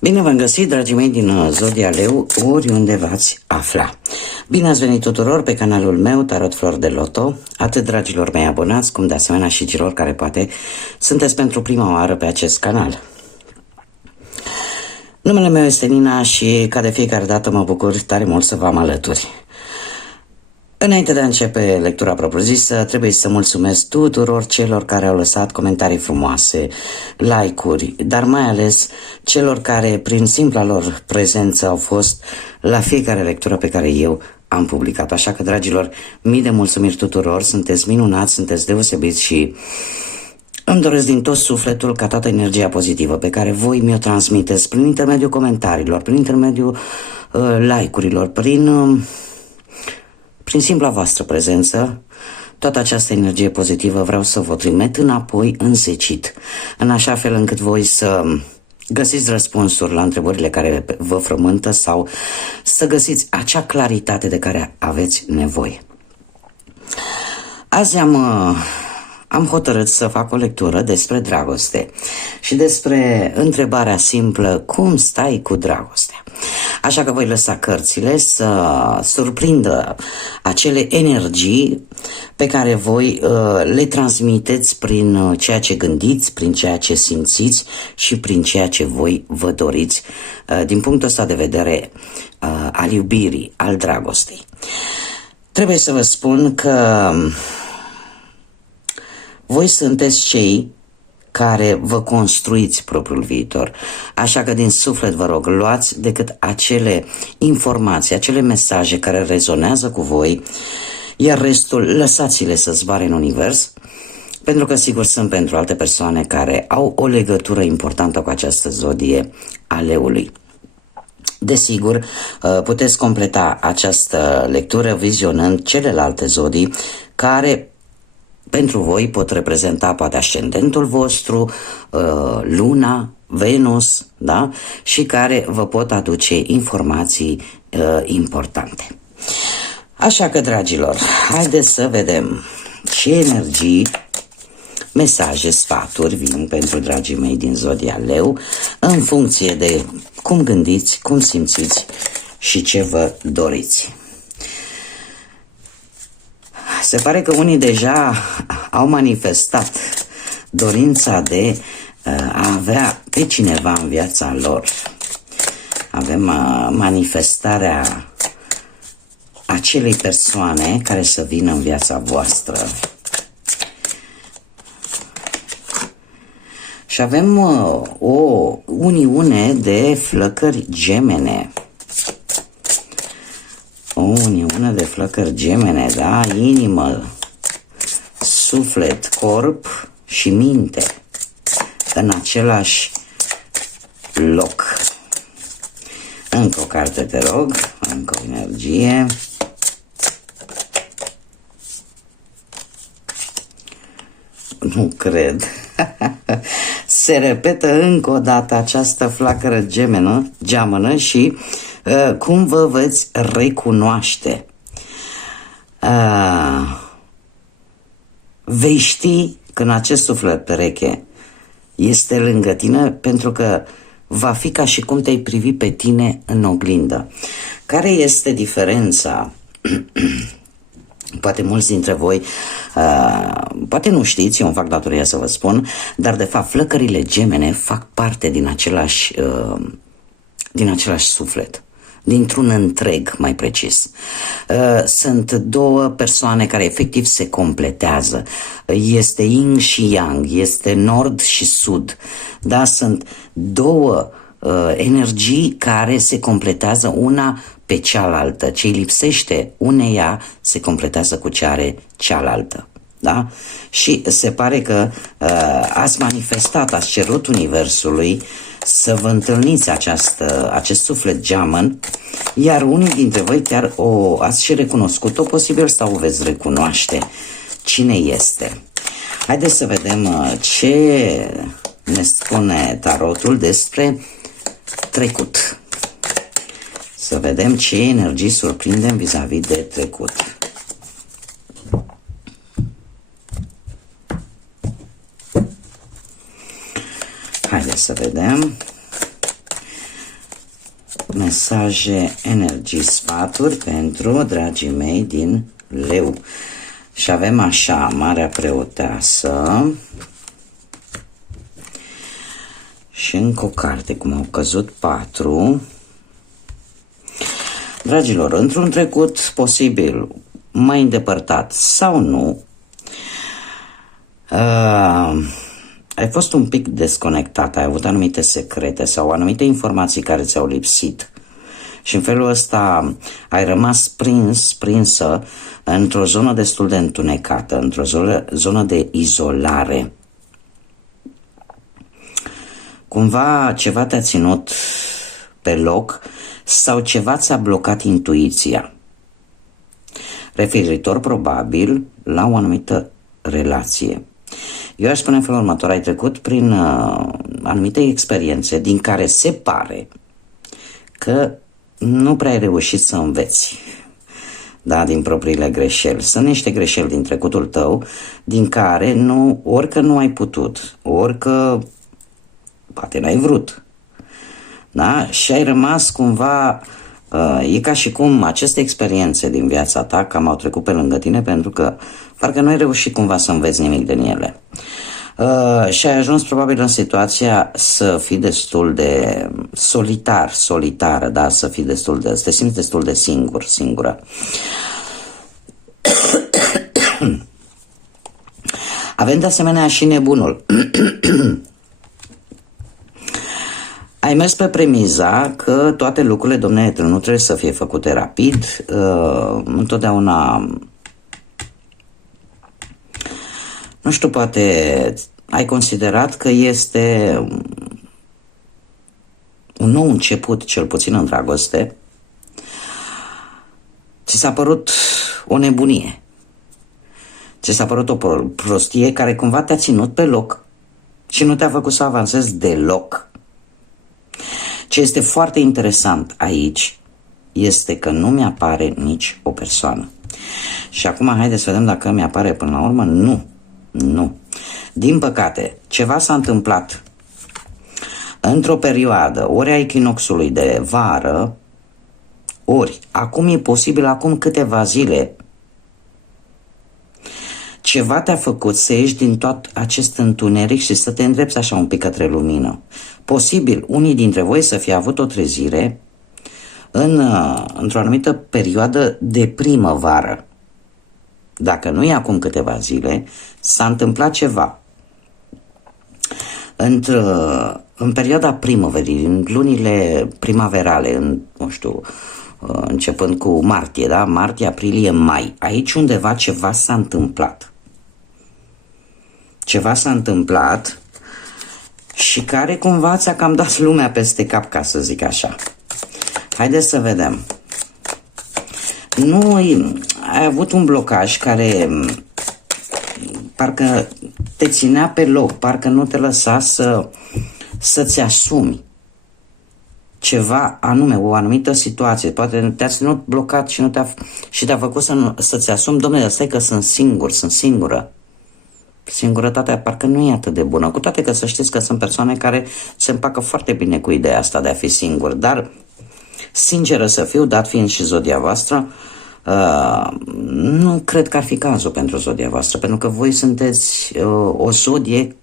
Bine v-am găsit, dragii mei din Zodia Leu, oriunde v-ați afla. Bine ați venit tuturor pe canalul meu, Tarot Flori de Loto, atât dragilor mei abonați, cum de asemenea și celor care poate sunteți pentru prima oară pe acest canal. Numele meu este Nina și ca de fiecare dată mă bucur tare mult să vă am alături. Înainte de a începe lectura propriu-zisă, trebuie să mulțumesc tuturor celor care au lăsat comentarii frumoase, like-uri, dar mai ales celor care, prin simpla lor prezență, au fost la fiecare lectură pe care eu am publicat. Așa că, dragilor, mii de mulțumiri tuturor, sunteți minunați, sunteți deosebiți și îmi doresc din tot sufletul ca toată energia pozitivă pe care voi mi-o transmiteți prin intermediul comentariilor, prin intermediul like-urilor, prin simpla voastră prezență, toată această energie pozitivă vreau să vă trimit înapoi înzecit, în așa fel încât voi să găsiți răspunsuri la întrebările care vă frământă sau să găsiți acea claritate de care aveți nevoie. Azi am hotărât să fac o lectură despre dragoste și despre întrebarea simplă: cum stai cu dragostea? Așa că voi lăsa cărțile să surprindă acele energii pe care voi le transmiteți prin ceea ce gândiți, prin ceea ce simțiți și prin ceea ce voi vă doriți din punctul ăsta de vedere al iubirii, al dragostei. Trebuie să vă spun că voi sunteți cei care vă construiți propriul viitor. Așa că din suflet vă rog, luați decât acele informații, acele mesaje care rezonează cu voi, iar restul lăsați-le să zboare în univers, pentru că sigur sunt pentru alte persoane care au o legătură importantă cu această zodie a leului. Desigur, puteți completa această lectură vizionând celelalte zodii care pentru voi pot reprezenta poate ascendentul vostru, Luna, Venus, da? Și care vă pot aduce informații importante. Așa că, dragilor, haideți să vedem ce energii, mesaje, sfaturi vin pentru dragii mei din Zodia Leu, în funcție de cum gândiți, cum simțiți și ce vă doriți. Se pare că unii deja au manifestat dorința de a avea pe cineva în viața lor. Avem manifestarea acelei persoane care să vină în viața voastră. Și avem o uniune de flăcări gemene. O uniune de flăcări gemene, da? Inimă, suflet, corp și minte în același loc. Încă o carte, te rog, încă o energie. Nu cred. Se repetă încă o dată această flacără geamănă și cum vă veți recunoaște? Vei ști când acest suflet pereche este lângă tine, pentru că va fi ca și cum te-ai privi pe tine în oglindă. Care este diferența? Poate mulți dintre voi poate nu știți, eu îmi fac datoria să vă spun, dar de fapt flăcările gemene fac parte din același suflet, dintr-un întreg, mai precis. Sunt două persoane care efectiv se completează. Este yin și yang, este nord și sud. Da, sunt două energii care se completează una pe cealaltă. Ce-i lipsește uneia se completează cu ce are cealaltă. Da? Și se pare că ați manifestat, ați cerut universului să vă întâlniți acest suflet geamăn, iar unii dintre voi chiar ați și recunoscut-o, posibil sau o veți recunoaște cine este. Haideți să vedem ce ne spune tarotul despre trecut. Să vedem ce energii surprindem vis-a-vis de trecut. Haideți să vedem. mesaje, energii, sfaturi pentru dragii mei din Leu. Și avem așa, Marea Preoteasă și încă o carte, cum au căzut 4. Dragilor, într-un trecut posibil mai îndepărtat sau nu, ai fost un pic desconectat, ai avut anumite secrete sau anumite informații care ți-au lipsit și în felul ăsta ai rămas prinsă într-o zonă destul de întunecată, într-o zonă de izolare. Cumva ceva te-a ținut pe loc sau ceva ți-a blocat intuiția, referitor probabil la o anumită relație. Eu aș spune în felul următor, ai trecut prin anumite experiențe din care se pare că nu prea ai reușit să înveți, da, din propriile greșeli. Sunt niște greșeli din trecutul tău din care orică nu ai putut, orică poate n-ai vrut, da? Și ai rămas cumva, e ca și cum aceste experiențe din viața ta cam au trecut pe lângă tine pentru că parcă nu ai reușit cumva să înveți nimic din ele. Și ai ajuns probabil în situația să fii destul de solitară, da? Să te simți destul de singură. Avem de asemenea și nebunul. Ai mers pe premiza că toate lucrurile, domnule, nu trebuie să fie făcute rapid, întotdeauna, nu știu, poate ai considerat că este un nou început, cel puțin în dragoste, ți s-a părut o nebunie, ți s-a părut o prostie care cumva te-a ținut pe loc și nu te-a făcut să avansezi deloc. Ce este foarte interesant aici este că nu mi-apare nici o persoană. Și acum haideți să vedem dacă mi-apare până la urmă. Nu. Din păcate, ceva s-a întâmplat într-o perioadă, ori a echinoxului de vară, ori acum e posibil, acum câteva zile, ceva te-a făcut să ieși din tot acest întuneric și să te îndrepți așa un pic către lumină. Posibil, unii dintre voi să fie avut o trezire într-o anumită perioadă de primăvară. Dacă nu e acum câteva zile, s-a întâmplat ceva. În perioada primăverii, în lunile primaverale, începând cu martie, da? Martie, aprilie, mai. Aici undeva ceva s-a întâmplat. Ceva s-a întâmplat și care cumva ți-a cam dat lumea peste cap, ca să zic așa. Haideți să vedem. Nu ai avut un blocaj care parcă te ținea pe loc, parcă nu te lăsa să-ți asumi ceva anume, o anumită situație. Poate te-a ținut blocat și te-a făcut să-ți asumi, domnule, stai că sunt singură. Singurătatea parcă nu e atât de bună, cu toate că să știți că sunt persoane care se împacă foarte bine cu ideea asta de a fi singur, dar, sinceră să fiu, dat fiind și zodia voastră, nu cred că ar fi cazul pentru zodia voastră, pentru că voi sunteți o zodie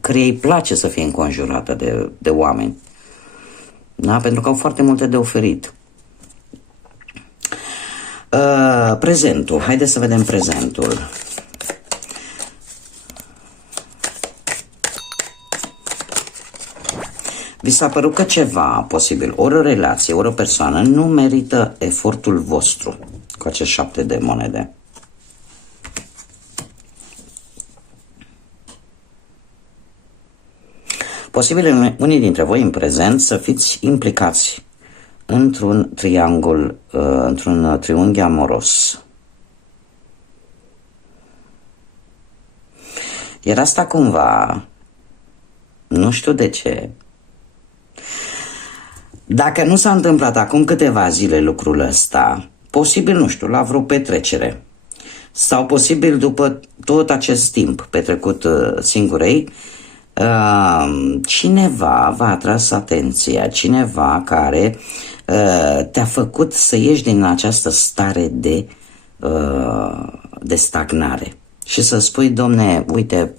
care îi place să fie înconjurată de oameni, da? Pentru că au foarte multe de oferit. Prezentul, haideți să vedem prezentul. Vi s-a părut că ceva, posibil, ori o relație, ori o persoană, nu merită efortul vostru cu acești 7 de monede. Posibil unii dintre voi în prezent să fiți implicați într-un triangul, într-un triunghi amoros. Iar asta cumva, nu știu de ce, dacă nu s-a întâmplat acum câteva zile lucrul ăsta, posibil, nu știu, la vreo petrecere, sau posibil după tot acest timp petrecut singurei, Cineva v-a atras atenția, cineva care te-a făcut să ieși din această stare de stagnare și să spui, domne, uite,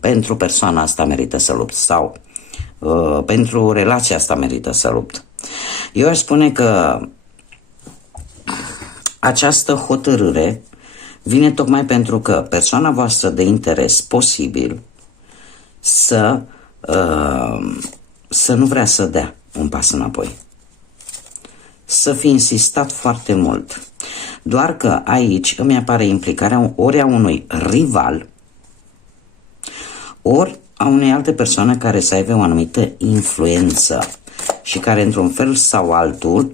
pentru persoana asta merită să lupt sau pentru relația asta merită să lupt. Eu aș spune că această hotărâre vine tocmai pentru că persoana voastră de interes posibil să nu vrea să dea un pas înapoi. Să fi insistat foarte mult. Doar că aici îmi apare implicarea ori a unui rival, ori a unei alte persoane care să aibă o anumită influență și care într-un fel sau altul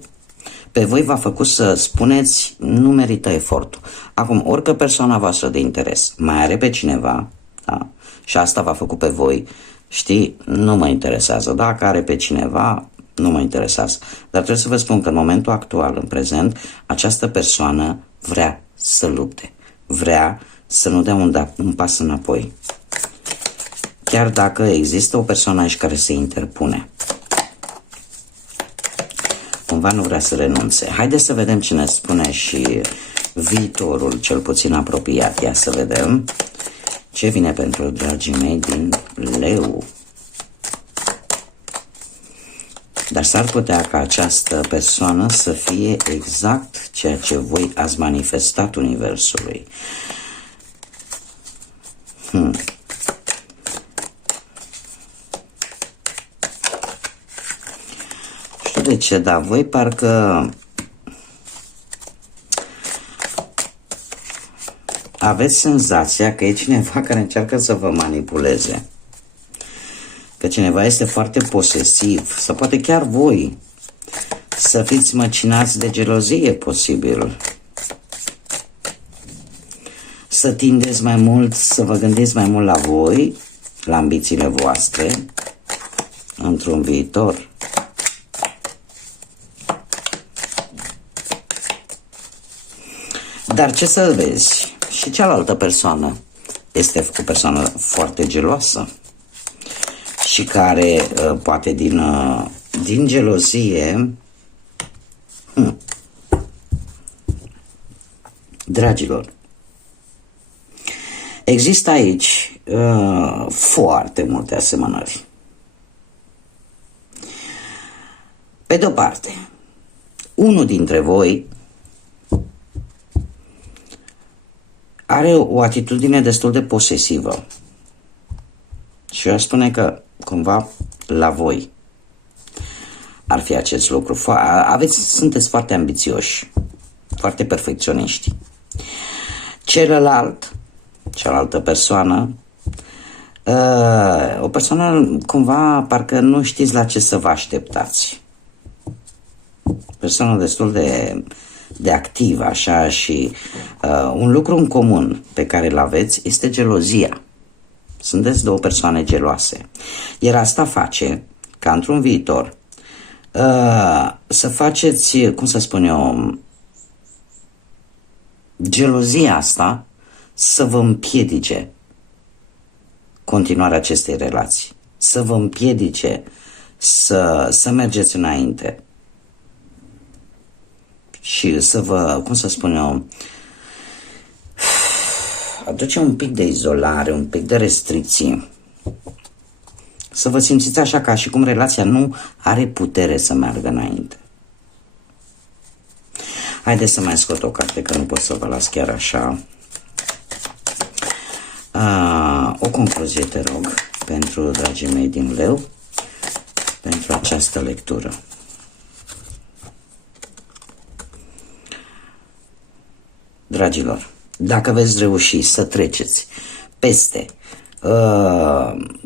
pe voi v-a făcut să spuneți nu merită efortul. Acum, orică persoana voastră de interes mai are pe cineva, da? Și asta v-a făcut pe voi, știi, nu mă interesează. Dacă are pe cineva, nu mă interesează. Dar trebuie să vă spun că în momentul actual, în prezent, această persoană vrea să lupte. Vrea să nu dea un pas înapoi. Chiar dacă există o persoană aici care se interpune. Cumva nu vrea să renunțe. Haideți să vedem ce ne spune și viitorul, cel puțin apropiat. Ia să vedem ce vine pentru dragii mei din Leu. Dar s-ar putea ca această persoană să fie exact ceea ce voi ați manifestat Universului. Știu de ce, dar voi parcă aveți senzația că e cineva care încearcă să vă manipuleze. Că cineva este foarte posesiv, sau poate chiar voi să fiți măcinați de gelozie, posibil. Să tindeți mai mult, să vă gândiți mai mult la voi, la ambițiile voastre, într-un viitor. Dar ce să vezi? Și cealaltă persoană este o persoană foarte geloasă și care poate din gelozie, dragilor, există aici foarte multe asemănări. Pe de-o parte, unul dintre voi are o atitudine destul de posesivă. Și eu aș spune că cumva la voi ar fi acest lucru. Sunteți foarte ambițioși, foarte perfecționiști. Cealaltă persoană, o persoană cumva parcă nu știți la ce să vă așteptați. Persoană destul de activă așa și un lucru în comun pe care îl aveți este gelozia. Sunteți două persoane geloase. Iar asta face ca într-un viitor să faceți, cum să spun eu, gelozia asta să vă împiedice continuarea acestei relații. Să vă împiedice să mergeți înainte. Și să vă, cum să spun eu, aduce un pic de izolare, un pic de restricții. Să vă simțiți așa ca și cum relația nu are putere să meargă înainte. Haideți să mai scot o carte, că nu pot să vă las chiar așa. O concluzie, te rog, pentru dragii mei din Leu, pentru această lectură. Dragilor, dacă veți reuși să treceți peste,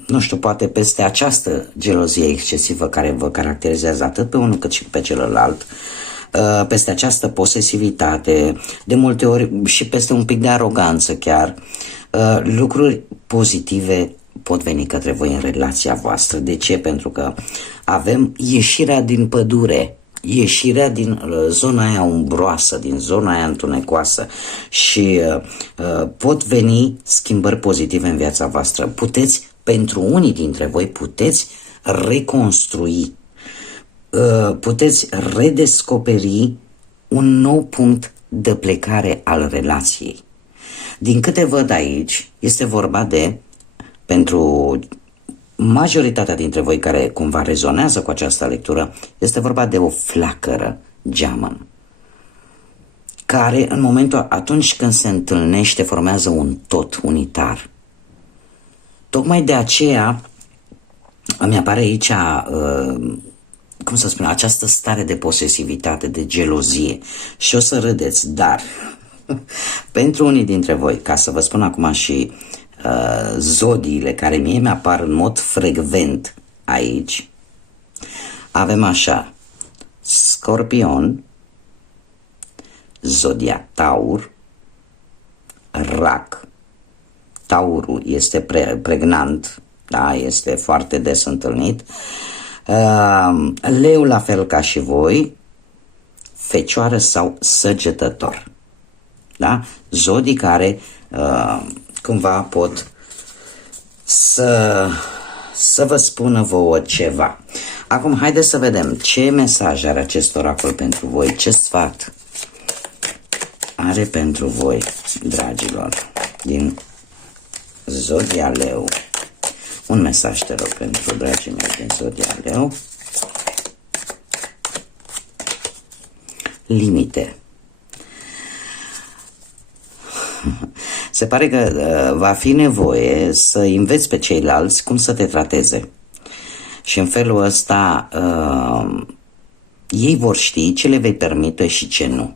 nu știu, poate peste această gelozie excesivă care vă caracterizează atât pe unul cât și pe celălalt, peste această posesivitate, de multe ori și peste un pic de aroganță chiar, lucruri pozitive pot veni către voi în relația voastră. De ce? Pentru că avem ieșirea din pădure, ieșirea din zona aia umbroasă, din zona aia întunecoasă și pot veni schimbări pozitive în viața voastră. Puteți pentru unii dintre voi puteți reconstrui, puteți redescoperi un nou punct de plecare al relației. Din câte văd aici, este vorba de, pentru majoritatea dintre voi care cumva rezonează cu această lectură, este vorba de o flacără geamăn, care în momentul atunci când se întâlnește formează un tot unitar. Tocmai de aceea îmi apare aici, cum să spun, această stare de posesivitate, de gelozie. Și o să râdeți, dar pentru unii dintre voi, ca să vă spun acum și zodiile care mie mi-apar în mod frecvent aici, avem așa: Scorpion, zodia Taur, Rac. Taurul este pregnant, da, este foarte des întâlnit. Leu la fel ca și voi, Fecioară sau Săgetător, da? Zodii care cumva pot să vă spună vouă ceva. Acum haideți să vedem ce mesaj are acest oracol pentru voi, ce sfat are pentru voi, dragilor, din zodia Leu. Un mesaj, te rog, pentru dragii mei din zodia Leu. Limite. Se pare că va fi nevoie să înveți pe ceilalți cum să te trateze. Și în felul ăsta ei vor ști ce le vei permite și ce nu.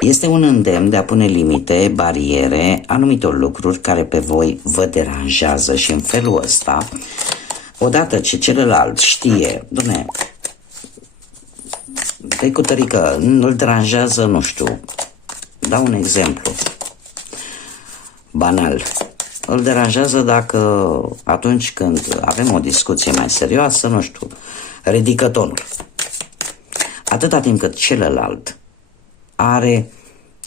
Este un îndemn de a pune limite, bariere, anumitor lucruri care pe voi vă deranjează și în felul ăsta, odată ce celălalt știe, dom'le, tăică, îl deranjează, nu știu, dau un exemplu banal, îl deranjează dacă atunci când avem o discuție mai serioasă, nu știu, ridică tonul. Atâta timp cât celălalt are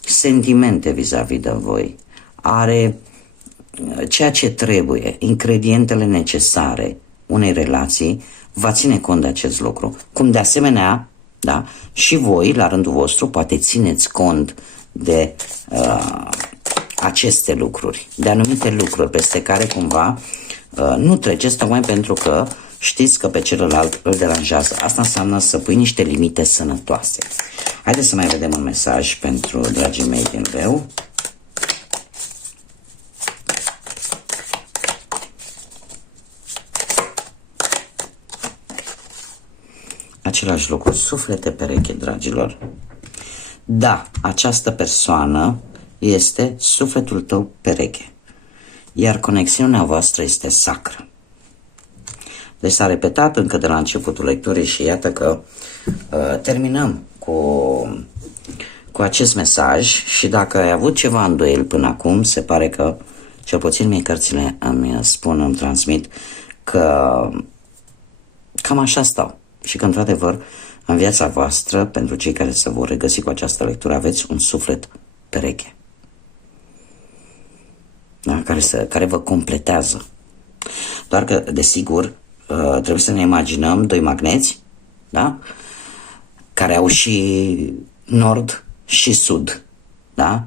sentimente vis-a-vis de voi, are ceea ce trebuie, ingredientele necesare unei relații, va ține cont de acest lucru. Cum de asemenea, da, și voi, la rândul vostru, poate țineți cont de aceste lucruri, de anumite lucruri peste care cumva nu treceți, tocmai pentru că știți că pe celălalt îl deranjează. Asta înseamnă să pui niște limite sănătoase. Haideți să mai vedem un mesaj pentru dragii mei din Leu. Același lucru, suflete pereche, dragilor. Da, această persoană este sufletul tău pereche, iar conexiunea voastră este sacră. Deci s-a repetat încă de la începutul lecturii și iată că terminăm cu acest mesaj și dacă ai avut ceva îndoiel până acum, se pare că, cel puțin mie cărțile îmi spun, îmi transmit că cam așa stau și că într-adevăr în viața voastră, pentru cei care se vor regăsi cu această lectură, aveți un suflet pereche, da? Care vă completează. Doar că, desigur, trebuie să ne imaginăm doi magneți, da? Care au și nord și sud, da?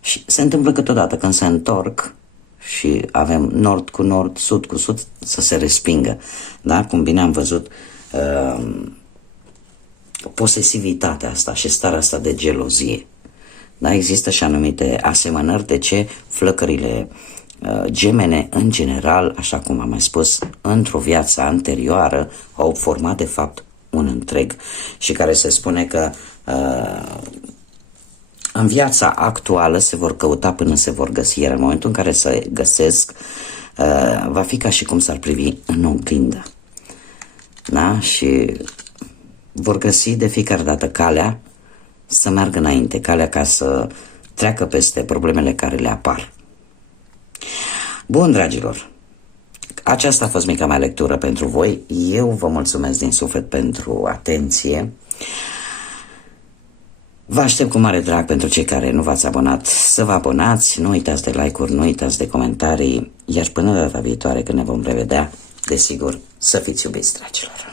Și se întâmplă câteodată când se întorc și avem nord cu nord, sud cu sud, să se respingă, da? Cum bine am văzut, posesivitatea asta și starea asta de gelozie, da? Există și anumite asemănări. De ce? Flăcările gemene, în general, așa cum am mai spus, într-o viață anterioară, au format de fapt un întreg și care se spune că în viața actuală se vor căuta până se vor găsi, iar în momentul în care se găsesc, va fi ca și cum s-ar privi în oglindă, da? Și vor găsi de fiecare dată calea să meargă înainte, calea ca să treacă peste problemele care le apar. Bun, dragilor, aceasta a fost mica mea lectură pentru voi. Eu vă mulțumesc din suflet pentru atenție. Vă aștept cu mare drag pentru cei care nu v-ați abonat să vă abonați, nu uitați de like-uri, nu uitați de comentarii, iar până data viitoare când ne vom revedea, desigur, să fiți iubiți, dragilor.